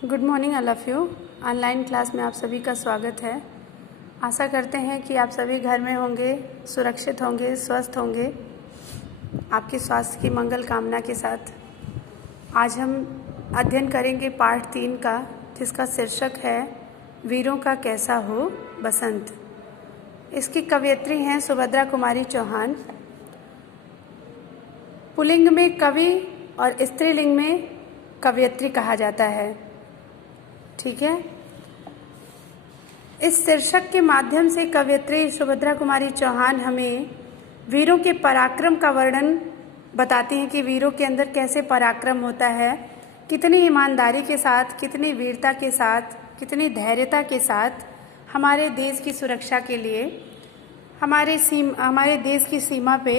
Good morning all of you. Online class में आप सभी का स्वागत है। आशा करते हैं कि आप सभी घर में होंगे, सुरक्षित होंगे, स्वस्थ होंगे। आपके स्वास्थ्य की मंगल कामना के साथ आज हम अध्ययन करेंगे पाठ 3 का, जिसका शीर्षक है वीरों का कैसा हो बसंत। इसकी कवयित्री हैं सुभद्रा कुमारी चौहान। पुल्लिंग में कवि और स्त्रीलिंग में कवयित्री कहा जाता है। ठीक है। इस शीर्षक के माध्यम से कवयित्री सुभद्रा कुमारी चौहान हमें वीरों के पराक्रम का वर्णन बताती हैं कि वीरों के अंदर कैसे पराक्रम होता है, कितनी ईमानदारी के साथ, कितनी वीरता के साथ, कितनी धैर्यता के साथ हमारे देश की सुरक्षा के लिए हमारे देश की सीमा पे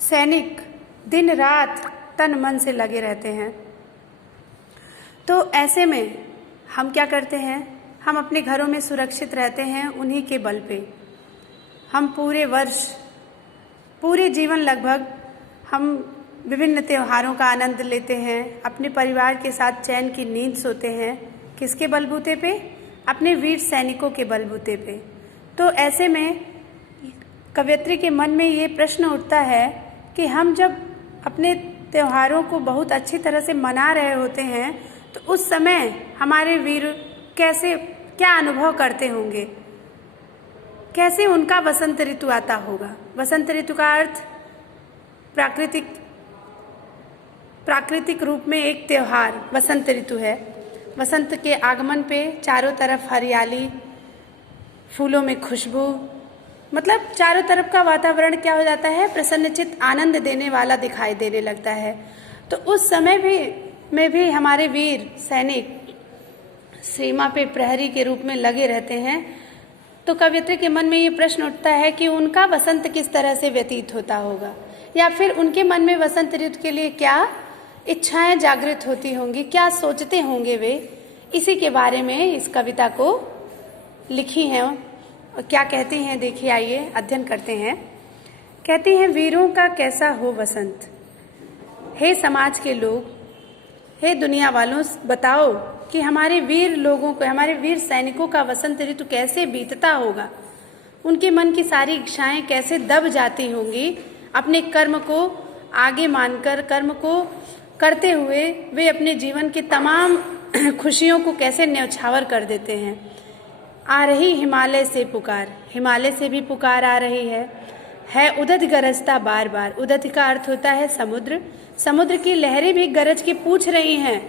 सैनिक दिन रात तन मन से लगे रहते हैं। तो ऐसे में हम क्या करते हैं, हम अपने घरों में सुरक्षित रहते हैं उन्हीं के बल पे। हम पूरे वर्ष, पूरे जीवन लगभग हम विभिन्न त्योहारों का आनंद लेते हैं, अपने परिवार के साथ चैन की नींद सोते हैं। किसके बलबूते पे? अपने वीर सैनिकों के बलबूते पे। तो ऐसे में कवयित्री के मन में ये प्रश्न उठता है कि हम जब अपने त्योहारों को बहुत अच्छी तरह से मना रहे होते हैं तो उस समय हमारे वीर क्या अनुभव करते होंगे, कैसे उनका वसंत ऋतु आता होगा। वसंत ऋतु का अर्थ प्राकृतिक रूप में एक त्योहार वसंत ऋतु है। वसंत के आगमन पे चारों तरफ हरियाली, फूलों में खुशबू, मतलब चारों तरफ का वातावरण क्या हो जाता है, प्रसन्नचित्त आनंद देने वाला दिखाई देने लगता है। तो उस समय में भी हमारे वीर सैनिक सीमा पे प्रहरी के रूप में लगे रहते हैं। तो कवयित्री के मन में ये प्रश्न उठता है कि उनका वसंत किस तरह से व्यतीत होता होगा, या फिर उनके मन में वसंत ऋतु के लिए क्या इच्छाएं जागृत होती होंगी, क्या सोचते होंगे वे। इसी के बारे में इस कविता को लिखी है। और क्या कहती हैं देखिए, आइए अध्ययन करते हैं। कहती हैं, वीरों का कैसा हो बसंत। हे समाज के लोग, हे दुनिया वालों, बताओ कि हमारे वीर लोगों को, हमारे वीर सैनिकों का वसंत ऋतु कैसे बीतता होगा। उनके मन की सारी इच्छाएं कैसे दब जाती होंगी। अपने कर्म को आगे मानकर, कर्म को करते हुए वे अपने जीवन के तमाम खुशियों को कैसे न्यौछावर कर देते हैं। आ रही हिमालय से पुकार, हिमालय से भी पुकार आ रही है उदत गरजता बार बार। उदत का अर्थ होता है समुद्र। समुद्र की लहरें भी गरज के पूछ रही हैं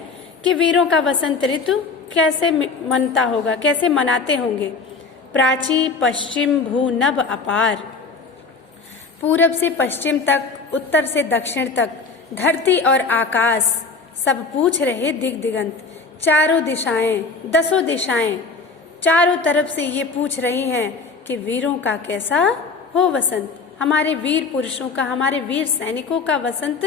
कि वीरों का वसंत ऋतु कैसे मनता होगा, कैसे मनाते होंगे। प्राची पश्चिम भू नभ अपार, पूरब से पश्चिम तक, उत्तर से दक्षिण तक, धरती और आकाश सब पूछ रहे दिग दिगंत। चारों दिशाएं, 10 दिशाएं चारों तरफ से ये पूछ रही हैं कि वीरों का कैसा हो वसंत। हमारे वीर पुरुषों का, हमारे वीर सैनिकों का वसंत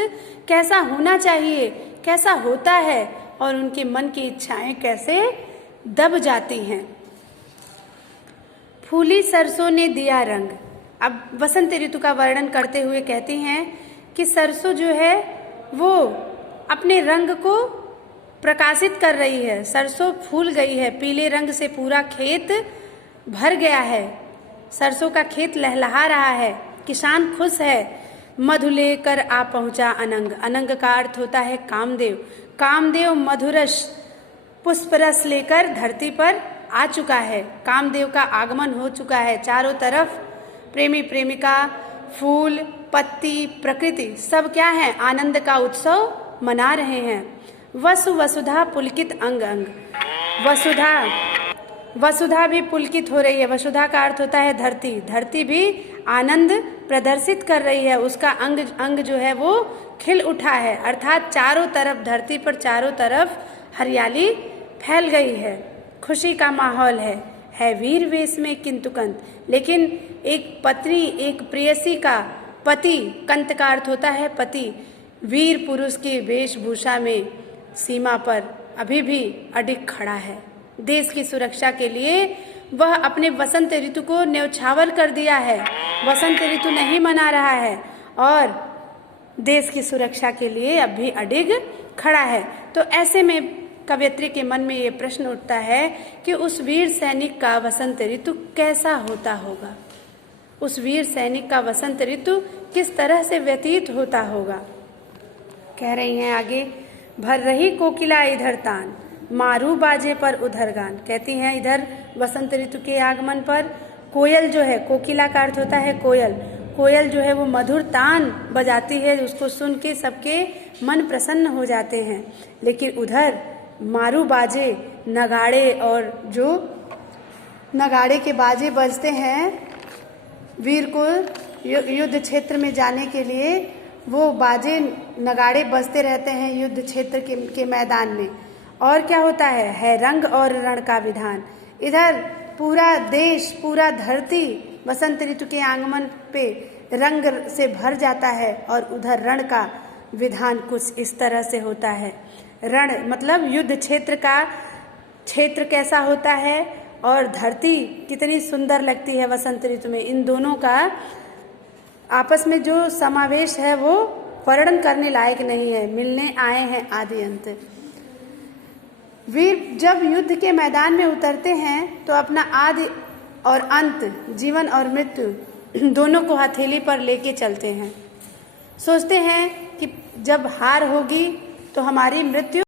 कैसा होना चाहिए, कैसा होता है, और उनके मन की इच्छाएं कैसे दब जाती हैं। फूली सरसों ने दिया रंग। अब वसंत ऋतु का वर्णन करते हुए कहती हैं कि सरसों जो है वो अपने रंग को प्रकाशित कर रही है। सरसों फूल गई है, पीले रंग से पूरा खेत भर गया है। सरसों का खेत लहलहा रहा है, किसान खुश है। मधु लेकर आ पहुंचा अनंग। अनंग का अर्थ होता है कामदेव। कामदेव मधुरस पुष्परस लेकर धरती पर आ चुका है। कामदेव का आगमन हो चुका है। चारों तरफ प्रेमी प्रेमिका, फूल, पत्ती, प्रकृति सब क्या है, आनंद का उत्सव मना रहे हैं। वसु वसुधा पुलकित अंग अंग। वसुधा भी पुलकित हो रही है। वसुधा का अर्थ होता है धरती। धरती भी आनंद प्रदर्शित कर रही है। उसका अंग अंग जो है वो खिल उठा है, अर्थात चारों तरफ, धरती पर चारों तरफ हरियाली फैल गई है, खुशी का माहौल है वीर वेश में किंतु कंत। लेकिन एक पत्नी, एक प्रेयसी का पति, कंत का अर्थ होता है पति, वीर पुरुष की वेशभूषा में सीमा पर अभी भी अडिग खड़ा है। देश की सुरक्षा के लिए वह अपने वसंत ऋतु को न्यौछावर कर दिया है, वसंत ऋतु नहीं मना रहा है और देश की सुरक्षा के लिए अब भी अडिग खड़ा है। तो ऐसे में कवयित्री के मन में ये प्रश्न उठता है कि उस वीर सैनिक का वसंत ऋतु कैसा होता होगा, उस वीर सैनिक का वसंत ऋतु किस तरह से व्यतीत होता होगा। कह रही हैं आगे, भर रही कोकिला इधर तान, मारू बाजे पर उधर गान। कहती हैं इधर वसंत ऋतु के आगमन पर कोयल जो है, कोकिला का अर्थ होता है कोयल, कोयल जो है वो मधुर तान बजाती है, उसको सुन के सबके मन प्रसन्न हो जाते हैं। लेकिन उधर मारू बाजे, नगाड़े, और जो नगाड़े के बाजे बजते हैं वीर को युद्ध क्षेत्र में जाने के लिए, वो बाजे नगाड़े बजते रहते हैं युद्ध क्षेत्र के मैदान में। और क्या होता है रंग और रण का विधान। इधर पूरा देश, पूरा धरती वसंत ऋतु के आगमन पे रंग से भर जाता है, और उधर रण का विधान कुछ इस तरह से होता है। रण मतलब युद्ध क्षेत्र का क्षेत्र कैसा होता है, और धरती कितनी सुंदर लगती है वसंत ऋतु में। इन दोनों का आपस में जो समावेश है वो वर्णन करने लायक नहीं है। मिलने आए हैं आदि अंत। वीर जब युद्ध के मैदान में उतरते हैं तो अपना आदि और अंत, जीवन और मृत्यु दोनों को हथेली पर लेके चलते हैं। सोचते हैं कि जब हार होगी तो हमारी मृत्यु